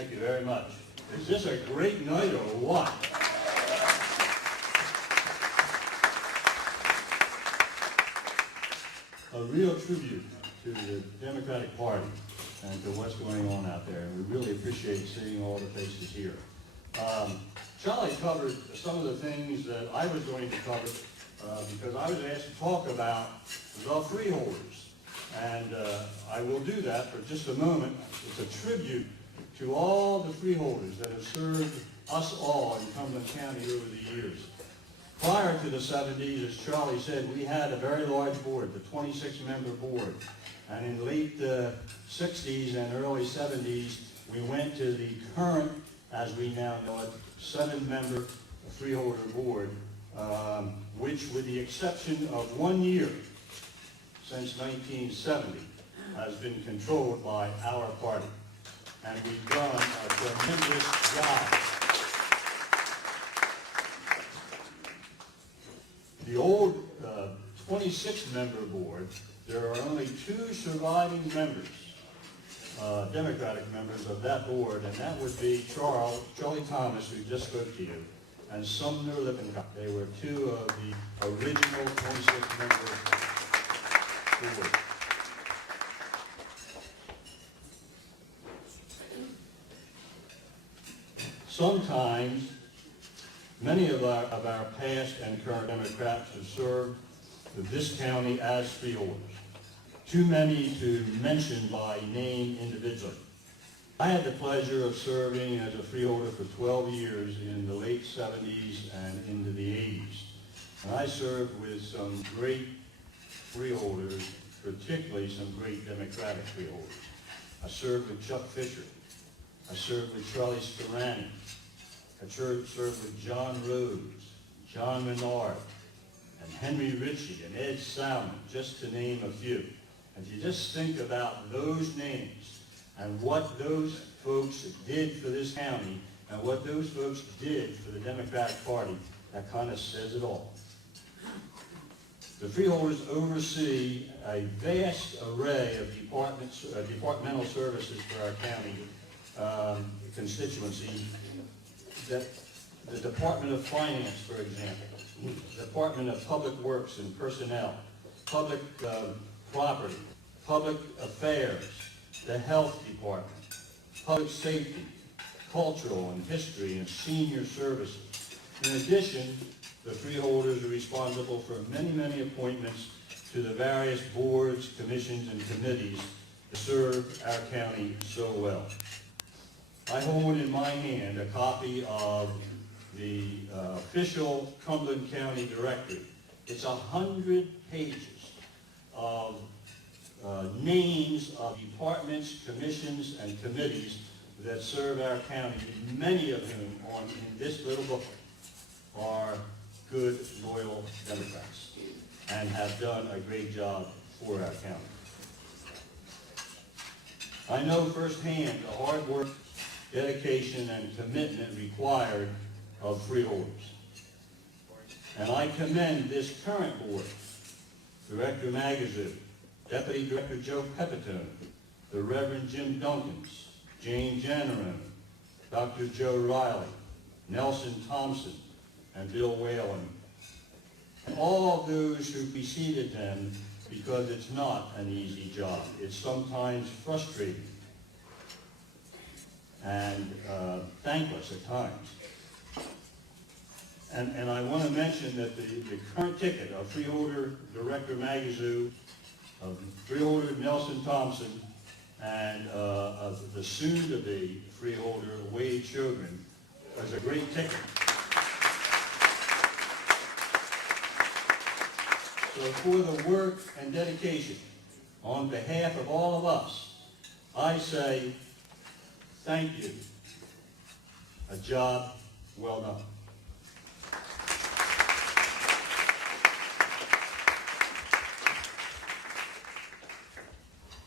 Thank you very much. Is this a great night or what? A real tribute to the Democratic Party and to what's going on out there. And we really appreciate seeing all the faces here. Charlie covered some of the things that I was going to cover because I was asked to talk about the freeholders. And I will do that for just a moment. It's a tribute to all the freeholders that have served us all in Cumberland County over the years. Prior to the 70s, as Charlie said, we had a very large board, the 26-member board. And in late 60s and early 70s, we went to the current, as we now know it, 7-member freeholder board, which, with the exception of 1 year since 1970, has been controlled by our party. And we've done a tremendous job. The old 26-member board, there are only 2 surviving members, Democratic members of that board, and that would be Charlie Thomas, who just spoke to you, and Sumner Lippincott. They were 2 of the original 26-member board. Sometimes, many of our past and current Democrats have served this county as freeholders. Too many to mention by name individually. I had the pleasure of serving as a freeholder for 12 years in the late 70s and into the 80s. And I served with some great freeholders, particularly some great Democratic freeholders. I served with Chuck Fisher. I served with Charlie Scarani. I served with John Rhodes, John Menard, and Henry Ritchie, and Ed Salmon, just to name a few. And if you just think about those names and what those folks did for this county and what those folks did for the Democratic Party, that kind of says it all. The freeholders oversee a vast array of departmental services for our county constituency. The Department of Finance, for example, the Department of Public Works and Personnel, Public Property, Public Affairs, the Health Department, Public Safety, Cultural and History, and Senior Services. In addition, the freeholders are responsible for many, many appointments to the various boards, commissions, and committees that serve our county so well. I hold in my hand a copy of the official Cumberland County Directory. It's 100 pages of names of departments, commissions, and committees that serve our county, many of whom in this little book are good, loyal Democrats and have done a great job for our county. I know firsthand the hard work, dedication, and commitment required of freeholders. And I commend this current board, Director Magazoo, Deputy Director Joe Pepitone, the Reverend Jim Duncans, Jane Janarone, Dr. Joe Riley, Nelson Thompson, and Bill Whalen, and all of those who preceded them, because it's not an easy job. It's sometimes frustrating and thankless at times. And I want to mention that the current ticket of freeholder Director Magazoo, of freeholder Nelson Thompson, and of the soon-to-be freeholder Wade Shogren is a great ticket. So for the work and dedication, on behalf of all of us, I say thank you. A job well done.